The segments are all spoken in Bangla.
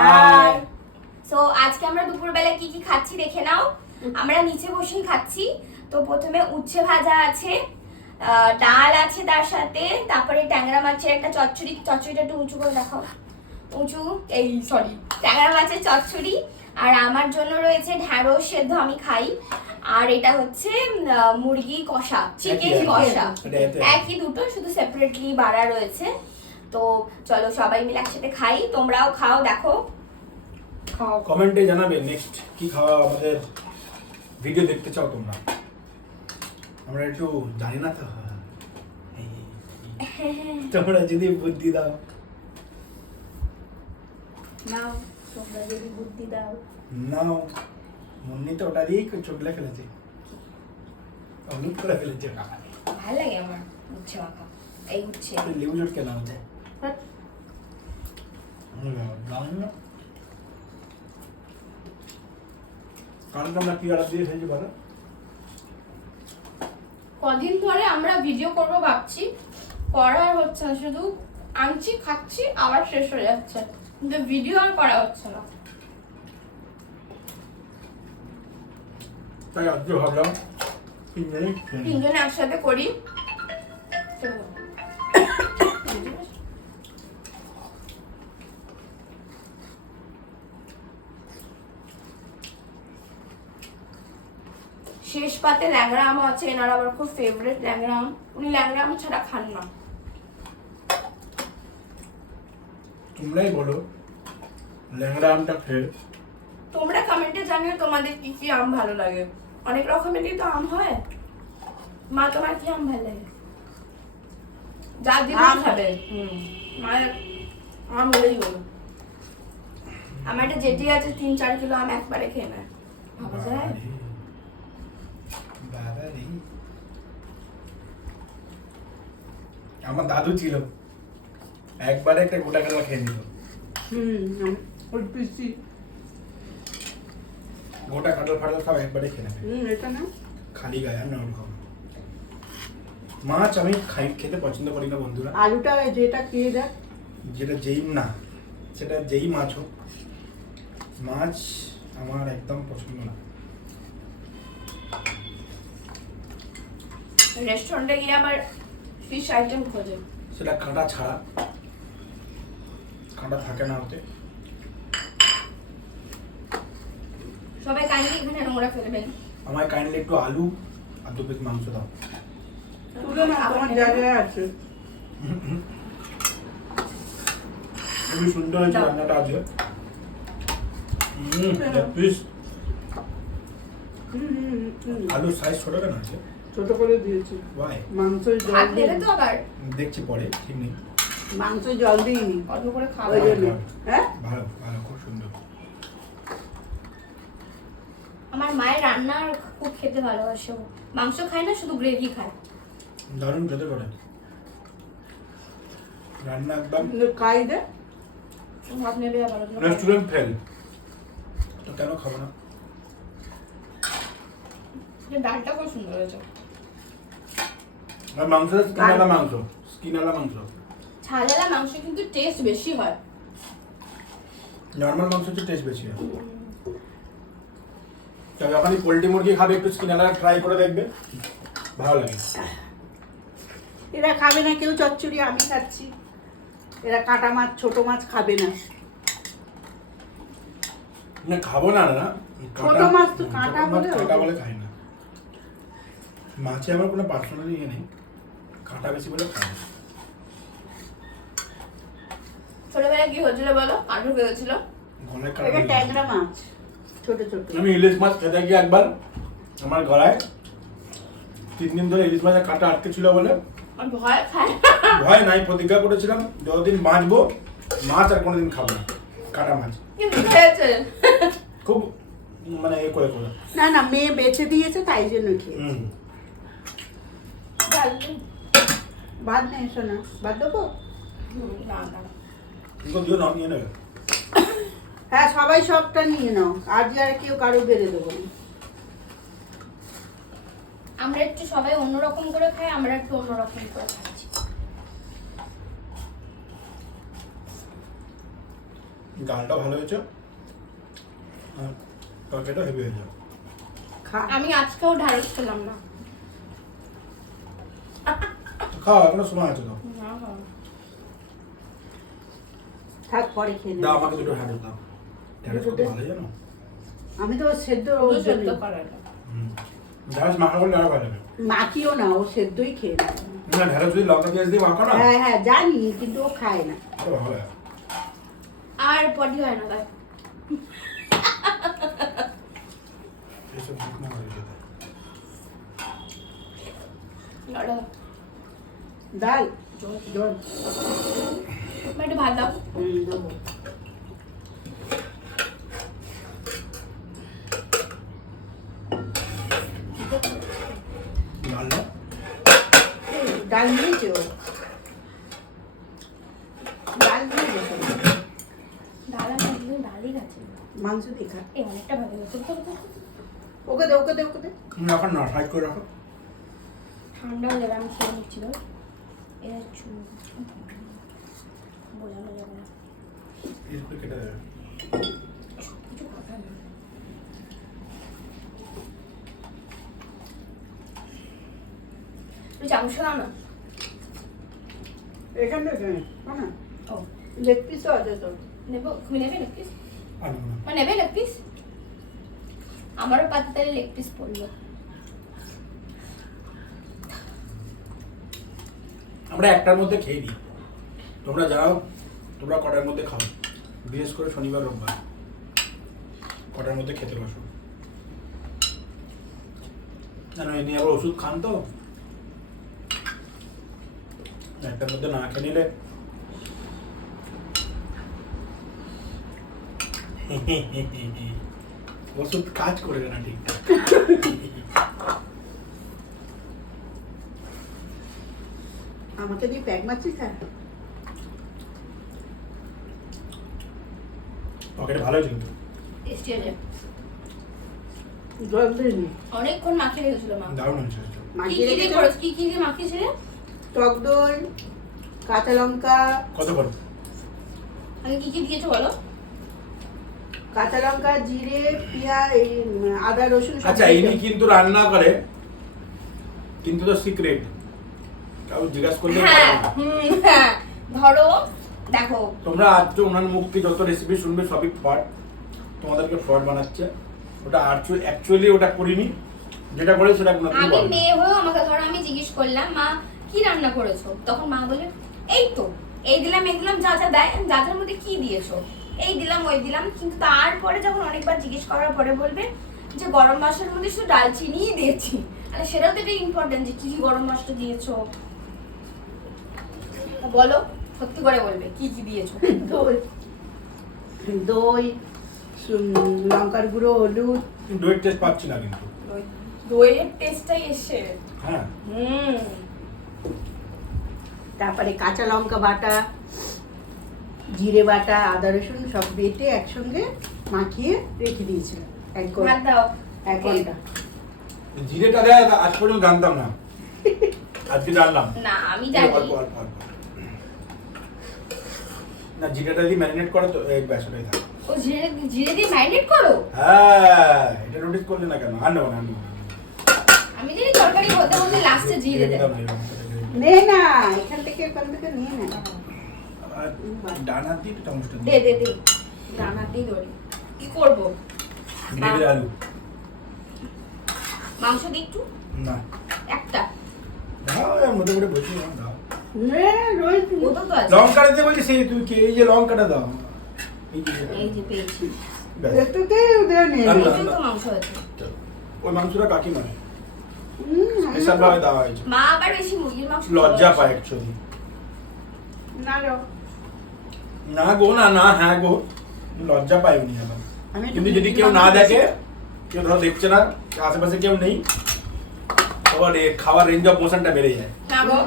হাই। সো আজকে আমরা দুপুরবেলা কি কি খাচ্ছি দেখে নাও। আমরা নিচে বসেই খাচ্ছি। তো প্রথমে উচ্ছে ভাজা আছে, ডাল আছে তার সাথে, তারপরে ট্যাংরা মাছের একটা চচ্চড়ি। চচ্চড়িটা একটু উঁচু করে দেখাও। ট্যাংরা মাছের চচ্চড়ি। আর আমার জন্য রয়েছে ঢ্যাঁড়স সেদ্ধ, আমি খাই। আর এটা হচ্ছে মুরগি কষা, চিকেন কষা। একই দুটো, শুধু সেপারেটলি বাড়া রয়েছে। তো চলো সবাই মিলে একসাথে খাই, তোমরাও খাও, দেখো। খাও, কমেন্টে জানাবে নেক্সট কি খাওয়া আমাদের ভিডিও দেখতে চাও তোমরা। আমরা একটু জানি না তো, তোমরা যদি বুদ্ধি দাও। নাও, তোমরা যদি বুদ্ধি দাও। নাও, মুন্নি তো ওটা দিয়েই চোখলে ফেলেছে, অনেক করে ফেলেছে। ভালো লাগে আমার উচ্ছে মাখা। এই উচ্ছে লেবু জোট কেনা হচ্ছে কারণ আমরা কি অর্ডার দিয়ে ফেলছি বলো। কদিন ধরে আমরা ভিডিও করব ভাবছি, করা হচ্ছে না, শুধু আনছি খাচ্ছি আবার শেষ হয়ে যাচ্ছে, কিন্তু ভিডিও আর করা হচ্ছে না। তাই আজকে ভাবলাম তিনজনে একসাথে করি। শেষ পাতে ল্যাংড়া আম আছে, এনার আবার খুব ফেভারিট ল্যাংড়া আম। উনি ল্যাংড়া আম ছাড়া খান না। তোমরাই বলো ল্যাংড়া আমটা খেয়ে। তোমরা কমেন্টে জানিও তোমাদের কি কি আম ভালো লাগে। অনেক রকমেরই তো আম হয়। মা, তোমার কি আম ভালো লাগে? যা দিলে খাবে। মায়ের আম হলেই হলো। আমার একটা জেঠি আছে, 3-4 কিলো আম একবারে খেয়ে নেয়। ভাবা যায়? আমার দাদু ছিল, একবারে একটা গোটা কালা খেয়ে নিত। ওই পিসি গোটা কাঁঠাল ফাটাল সব একবারে খেয়ে নেবে। এটা না খালি গায়ে আর নরম খাবো। মাছ আমি খেতে পছন্দ করি না বন্ধুরা। আলুটা যেটা খেয়ে দেখ, যেটা যেই না, সেটা যেই মাছ হোক, মাছ আমার একদম পছন্দ না। রেস্টুরেন্টে গিয়ে আমার ফিশ আইটেম খোঁজে। সেটা কাঁটা ছাড়া, কাঁটা থাকে না ওতে। সবাই কাইন্ডলি এখানে নোংরা ফেলবেন। আমায় কাইন্ডলি একটু আলু আর 2 পিস মাংস দাও। তুলে না, তোমার জায়গায় আছে। খুবই সুন্দর হয়েছে রান্নাটা আজকে। পিস আলুর সাইজ ছোট কেন আছে? ছোট করে দিয়েছি। ওয়াই? মাংস জল ভাত দিয়ে, দিলে তো আবার দেখছি পরে, ঠিক নেই। মাংস জল দিইনি অল্প করে খাওয়া। ওই জন্য। হ্যাঁ, ভালো ভালো, খুব সুন্দর। আমার মায়ের রান্না খুব খেতে ভালোবাসে। ও মাংস খায় না, শুধু গ্রেভি খায়। দারুণ খেতে পারে রান্না একদম। খাই দে। ভাত নেবে আবার। রেস্টুরেন্ট ফেল তো কেন খাবো না? ডালটা খুব সুন্দর হয়েছে। আর মাংস স্কিনালা মাংস, স্কিনালা মাংস। ছালালা মাংস কিন্তু টেস্ট বেশি হয়। নর্মাল মাংস তো টেস্ট বেশি হয়। তো যখনই পোল্ট্রি মুরগি খাবে একটু স্কিনালা ট্রাই করে দেখবে, ভালো লাগে। এরা খাবে না কেউ চচ্চড়ি, আমি খাচ্ছি। এরা কাটা মাছ, ছোট মাছ খাবে না। না খাবো না না, ছোট মাছ তো কাঁটা বলে, কাঁটা বলে খাই না। মাছে আমার কোনো পার্সোনাল ইয়ে নেই, কাঁটা বেশি বলে খাই না। ছোটবেলায় কি হয়েছিল বলো? আঠু গেছিল। গলায় এটা কাঁটা ট্যাংরা মাছ, ছোট ছোট। আমি ইলিশ মাছ খেতে গিয়ে একবার আমার গলায় 3 দিন ধরে ইলিশ মাছের কাঁটা আটকে ছিল বলে আর ভয় খায়। ভয় নাই, প্রতিজ্ঞা করেছিলাম যতদিন বাঁচবো মাছ আর কোনোদিন খাবো না, কাঁটা মাছ। কিন্তু খেয়েছে। খুব মানে এ করে করে। না না, মেয়ে বেছে দিয়েছে তাই জন্য খেয়েছে। ভাত নেই শোনা, ভাত দেবো? না না, কিন্তু দিও না, নিয়ে নেবে। হ্যাঁ, সবাই সবটা নিয়ে নাও, আর যে আর কেউ কারো বেড়ে দেবো না। আমরা একটু সবাই অন্যরকম করে খাই, আমরা একটু অন্যরকম করে খাচ্ছি। ডালটা ভালো হয়েছে, আর তরকারিটা হেভি হয়েছে। খা। আমি আজকেও ঢ্যাঁড়স খেলাম না। খাও, এখনো সময় আছে তো। থাক, পরে খেয়ে নেবো। দাও আমাকে দুটো ঢ্যাঁড়স দাও। ঢ্যাঁড়স কত ভালো জানো? আমি তো সেদ্ধ দুধ সেদ্ধ করে না। ঢ্যাঁড়স মাখা করলে আরো ভালো লাগে। মাখিও না, ও সেদ্ধই খেয়ে নেয়। না, ঢ্যাঁড়স যদি লঙ্কা পেঁয়াজ দিয়ে মাখো না, হ্যাঁ হ্যাঁ জানি, কিন্তু ও খায় না। আরো ভালো লাগে। আর পটি হয় না তাই। এইসব ঠিক না হয়ে যেতে। লড়ো। ডাল জল মা একটু ভাত দাও। দেবো। ডাল দাও। ডাল নিয়েছে ও, ডাল নিয়েছে। ডাল আমার একদম ডালই গেছে। মাংস দিয়ে খা। এই অনেকটা ভালো হয়েছে। ওকে দে, ওকে দে, ওকে দে। এখন না, সাইড করে রাখো। ঠান্ডা হয়ে যাবে, আমি খেয়ে নিচ্ছি তো। এর বোঝানো যাবে না। পিস করে কেটে দেবে। কিছু কথা নেই। তুই চামচ দাও না। এখান থেকে না, ও লেগ পিসও আছে তো। নেবো, তুমি নেবে লেগ পিস? আর না। মা নেবে লেগ পিস? আমারও পাতে লেগ পিস পড়লো। আমরা একটার মধ্যে খেয়ে দিই। তোমরা যাও, তোমরা কটার মধ্যে খাও, বিশেষ করে শনিবার রোববার কটার মধ্যে খেতে বসো। জানো এ নিয়ে আবার ওষুধ খান তো, একটার মধ্যে না খেয়ে নিলে ওষুধ কাজ করবে না ঠিকঠাক। আমাকে দিয়ে প্যাক মারছিস হ্যাঁ? পকেটে ভালো হয়েছে কিন্তু। টেস্টি আছে। জল দিইনি। অনেকক্ষণ মাখিয়ে রেখেছিল মা। দারুণ হয়েছে। কি মাখিয়ে কি দিয়ে রেখেছে করেছ? কি কি দিয়ে মাখিয়েছিলে? টক দই, কাঁচা লঙ্কা, কত করো? আগে কি কি দিয়েছো বলো? কাঁচা লঙ্কা, জিরে, পেঁয়াজ, এই আদা রসুন সব আচ্ছা, দিয়েছে। ইনি কিন্তু রান্না করে, কিন্তু তো সিক্রেট, কাউ জিজ্ঞাসা করলে হ্যাঁ, বলবে না। হ্যাঁ। ধরো, দেখো। তোমরা আজ যে ওনার মুখ থেকে যত রেসিপি শুনবে সবই ফ্রড, তোমাদেরকে ফ্রড বানাচ্ছে। ওটা অ্যাকচুয়ালি ওটা করিনি, যেটা করে সেটা কোনো আমি মেয়ে হয়েও আমাকে ধরো আমি জিজ্ঞেস করলাম মা কি রান্না করেছো, তখন মা বলে এই তো এই দিলাম যা যা দেয়, যা যার মধ্যে কি দিয়েছো, এই দিলাম ওই দিলাম। কিন্তু তারপরে যখন অনেকবার জিজ্ঞেস করার পরে বলবে যে গরম মশলার মধ্যে শুধু ডালচিনিই দিয়েছি। আরে সেটাও তো একটা ইম্পর্টেন্ট যে কি কি গরম মশলা দিয়েছো। তা বলো, সত্যি করে বলবে কি কি দিয়েছো। দই, দই, লঙ্কার গুঁড়ো, হলুদ। দইয়ের টেস্ট পাচ্ছি না কিন্তু। দইয়ের টেস্টটাই এসে। হ্যাঁ, তারপরে কাঁচা লঙ্কা বাটা, জিরে বাটা, আদা রসুন সব বেটে একসঙ্গে মাখিয়ে রেখে দিয়েছিলাম এক ভাত দাও। ঘন্টা। জিরেটা দেয় আজ পর্যন্ত জানতাম না, আজকে জানলাম। না আমি জানি। অল্প অল্প অল্প। না, জিরেটা দিয়ে ম্যারিনেট করো তো এই ব্যাসটাই থাকে। ও জিরে জিরে দিয়ে ম্যারিনেট করো? হ্যাঁ, এটা নোটিস করলে না কেন? আর নেবো না, আর নেবো না। আমি জানি তরকারি হতে হতে লাস্টে জিরে দেয়। নে না, এখান থেকে নিয়ে নে। ডান হাত দিয়ে চামচটা দে দে দে। রান্না দিয়ে ধরি। কি করবো? গ্রেভি আলু মাংস দিই একটু, না, একটা দাও এর মধ্যে করে বসে দাও। নে, রয়েছে। ওটা তো আছে। লঙ্কাটা দিয়ে বলছি সেই তুই কে, এই যে লঙ্কাটা দাও, এই যে পেয়েছি, ব্যাস। একটুতে ওদের নিয়ে নে। আলু। এইটাই তো মাংস আছে। ওই মাংসটা কাকি মানে আমি স্পেশাল ভাবে দেওয়া হয়েছে, মা আবার বেশি মুরগির মাংস লজ্জা ভালোবাসে। পায় অ্যাকচুয়ালি। না রো। না গো, না না, হ্যাঁ গো, লজ্জা পায় উনি আবার। আমি একটু কিন্তু যদি কেউ না দেখে, কেউ ধরো দেখছে না, আশেপাশে কেউ নেই, তোমার খাওয়ার রেঞ্জ অফ মোশনটা বেড়ে যায়। হ্যাঁ গো।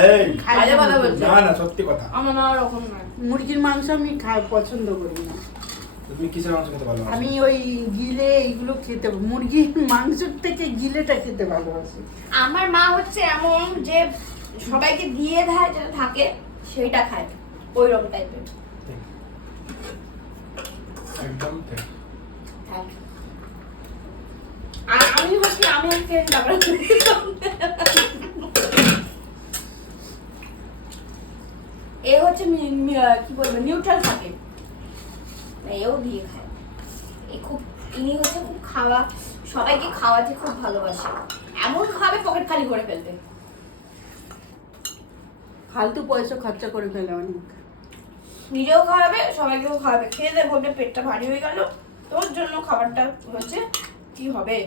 এই বাজে কথা বলছো। না না, সত্যি কথা। আমার মা ওরকম নয়। মুরগির মাংস আমি পছন্দ করি না। তুমি কিসের মাংস খেতে ভালোবাসো? আমি ওই গিলে এইগুলো খেতে, মুরগির মাংসের থেকে গিলেটা খেতে ভালোবাসি। আমার মা হচ্ছে এমন যে সবাইকে দিয়ে দেয় যেটা থাকে সেটা খায়, ওই রকম টাইপের। আমি হচ্ছি আমি খেয়ে তারপরে এ হচ্ছে কি বলবো নিউট্রাল থাকে না, এও দিয়ে খায়। ইনি হচ্ছে খুব সবাইকে খাওয়াতে খুব ভালোবাসে, এমন খাবে পকেট খালি করে ফেলবে। ফালতু পয়সা খরচা করে ফেলে অনেক। নিজেও খাওয়াবে, সবাইকেও খাওয়াবে, খেয়ে দিয়ে বলবে পেটটা ভারী হয়ে গেল, তোর জন্য খাবারটা হচ্ছে কি হবে।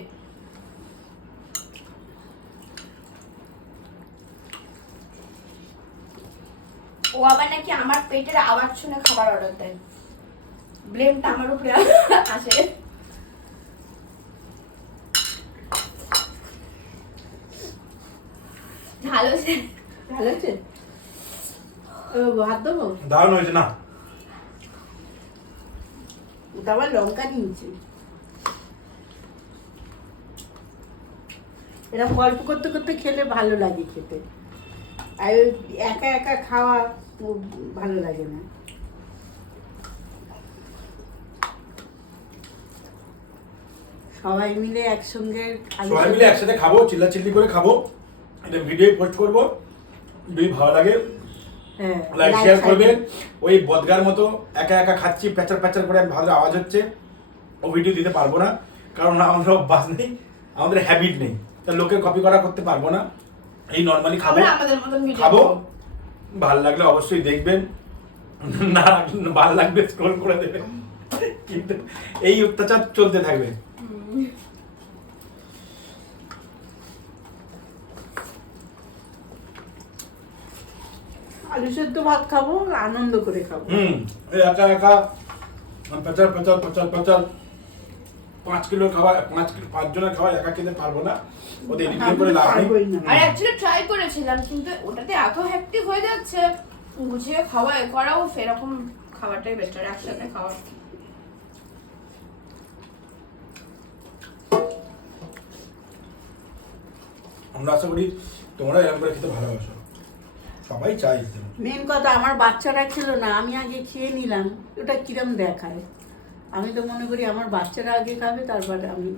ও আবার নাকি আমার পেটের আওয়াজ শুনে খাবার অর্ডার দেয়, ব্লেমটা আমার উপরে আসে। ভালো সে ভালো আছে? ভাত দেবো? দারুণ হয়েছে না? ওটা আবার লঙ্কা নিয়েছি। এরকম গল্প করতে করতে খেলে ভালো লাগে খেতে, আর ওই একা একা খাওয়া ভালো লাগে না। সবাই মিলে একসঙ্গে সবাই মিলে একসাথে খাবো, চিল্লাচিল্লি করে খাবো, এটা ভিডিও পোস্ট করবো। যদি ভালো লাগে হ্যাঁ, লাইক শেয়ার করবেন। ওই বদগার মতো একা একা খাচ্ছি, প্যাচার প্যাচার করে ভালো আওয়াজ হচ্ছে, ও ভিডিও দিতে পারবো না, কারণ আমরা অভ্যাস নেই, আমাদের হ্যাবিট নেই, তা লোকের কপি করা করতে পারবো না। এই নর্মালি খাবো, আমরা আমাদের মতন ভিডিও খাবো, ভালো লাগলে অবশ্যই দেখবেন, না ভালো লাগবে স্ক্রল করে দেবেন, কিন্তু এই অত্যাচার চলতে থাকবে। আলু সেদ্ধ ভাত খাবো, আনন্দ করে খাবো। এই একা একা পেঁচার পেঁচার পেঁচার পেঁচার 5 কিলো খাবার, 5 জনের খাবার একা খেতে পারবো না, ওদের এডিট করে লাভ নেই। পারবোই না। আর অ্যাকচুয়ালি ট্রাই করেছিলাম, কিন্তু ওটাতে এত হেক্টিক হয়ে যাচ্ছে, গুছিয়ে খাওয়া করাও সেরকম খাবারটাই বেটার, একসাথে খাওয়া। আমরা আশা করি তোমরা এরকম করে খেতে ভালোবাসো, সবাই চাই। মেন কথা আমার বাচ্চারা ছিল না, আমি আগে খেয়ে নিলাম, ওটা কিরম দেখায়। আমি তো মনে করি আমার বাচ্চারা আগে খাবে, তারপরে আমি।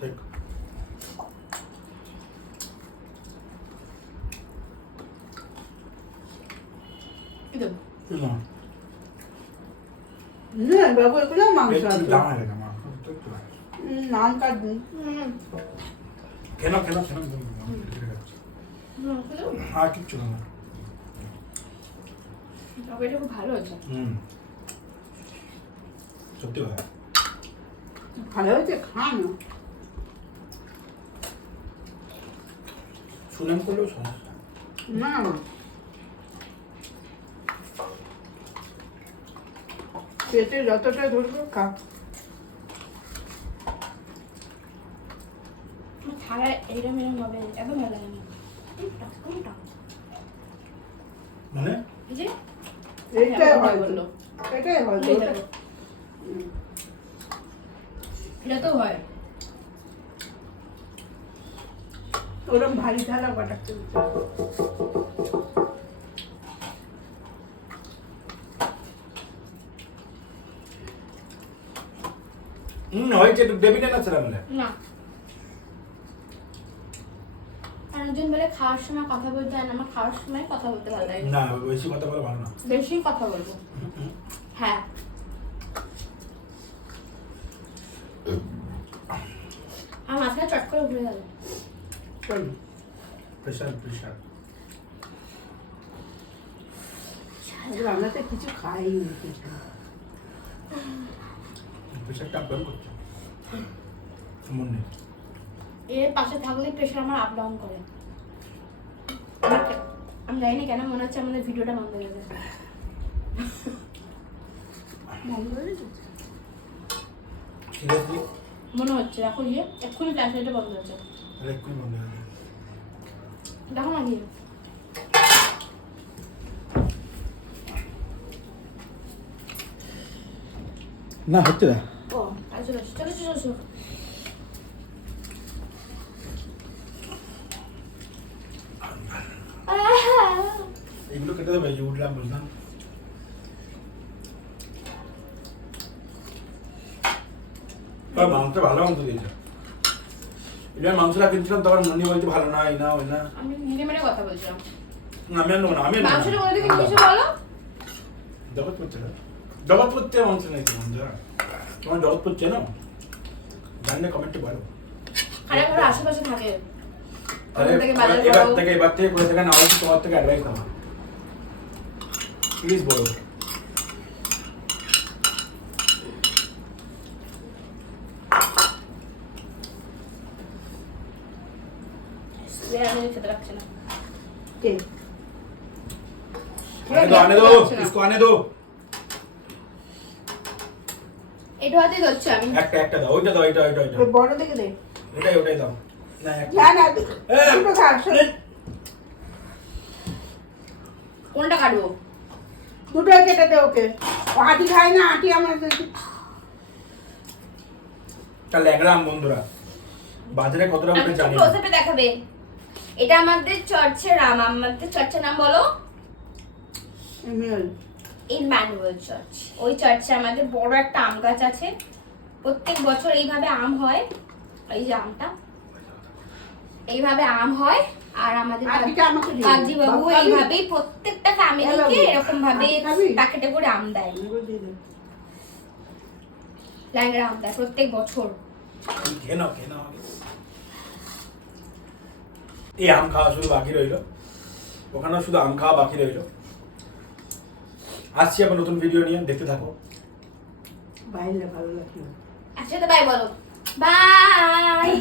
ঠিক। কি দেবো? না, না বাবু, এগুলো মাংস একটু আছে। দাম হয়ে গেছে আমার। নাম কাটবো। কেন কেন কেন আর কিচ্ছু না। তবে এটা খুব ভালো হয়েছে। সত্যি ভালো। ভালো হয়েছে, খান। সুনাম করলেও সমস্যা না, পেটে যতটা ধরবো খা। থালায় এরম এরম হবে, এত ভালো লাগে না। কোনটা? মানে এই যে এটাই হয়, বললো। এটাই হয়। এই দেখো। এটা তো হয়। ওরম ভারী থালা পাঠাচ্ছে। হয়েছে, একটু ডেবিনে না ছেড়া মিলে। না, আরেকজন বলে খাওয়ার সময় কথা বলতে হয় না, আমার খাওয়ার সময় কথা বলতে ভালো লাগে। না, বেশি কথা বলা ভালো না। বেশি কথা বলবো। হ্যাঁ, আর মাথায় চট করে ঘুরে গেল। চল, প্রেশার প্রেশার। আমরা তো কিছু খাইনি। প্রেশারটা আপ ডাউন করছে, মন নেই। এর পাশে থাকলে প্রেশার আমার আপ ডাউন করে। আমি জানি না কেন মনে হচ্ছে আমাদের ভিডিওটা বন্ধ হয়ে গেছে। সিরিয়াসলি মনে হচ্ছে এখন এক্ষুনি ফ্ল্যাশ লাইটটা বন্ধ হয়েছে। তাহলে এক্ষুনি বন্ধ হয়ে যাবে। দেখো না গিয়ে না হচ্ছে না। ও আচ্ছা চলো চলো চলো। এগুলো কেটে দেবে, যে উঠলাম বুঝলাম। মাংসটা ভালো মাংস দিয়েছে। যখন মাংসটা কিনছিলাম তখন নন্দি বলছে ভালো না, এই না ওই না। আমি নিজে মেরে কথা বলছিলাম। আমি আর নেবো না, আমি আর নেবো না। মাংসটা বলে দিকে কিছু বলো। জগৎপুর ছিল, জগৎপুর থেকে মাংস নাকি বন্ধুরা? তোমার জগৎপুর চেনো? জানলে কমেন্টে বলো। খারাপ করে আশেপাশে থাকে। তাহলে ওখান থেকে বাজার এবার করো। থেকে কোথা থেকে নাও, তোমার থেকে অ্যাডভাইস নাও, প্লিজ বলো। আমি খেতে পারছি না। কে? आने दो इसको आने दो। এটা হাতে ধরছি আমি। একটা দাও, ওইটা দাও, ওইটা ওই বড় দেখে দে। ওইটাই দাও। না একটা। না না দুটো খা, শোন। কোনটা কাটবো? দুটো কেটে দে ওকে। ও আটি খায় না, আটি আমার তা ল্যাংড়া আম বন্ধুরা, বাজারে কতটা আমি উঠে তো জানি না। ক্লোজআপে দেখাবে। এটা আমাদের চার্চের আম। আমাদের চার্চের নাম বলো? ইমেল। Emmanuel church. ওই চার্চে আমাদের বড় একটা আম গাছ আছে। প্রত্যেক বছর এইভাবে আম হয়। এই যে আমটা, এইভাবে আম হয়। আর আমাদের আটিটা আমাকে দিয়ে দে। কাজী বাবু বাবা, এইভাবেই প্রত্যেকটা ফ্যামিলিকে বাবু, এরকম ভাবে আটি খাবি? প্যাকেটে করে আম দেয়। এগুলো দিয়ে দে। ল্যাংড়া আম দেয় প্রত্যেক বছর। কেন এই আম খাওয়া শুধু বাকি রইলো, ওখানেও শুধু আম খাওয়া বাকি রইলো। আসছি আবার নতুন ভিডিও নিয়ে, দেখতে থাকো। বাইরে ভালো লাগলো। একসাথে বাই বলো। বাই।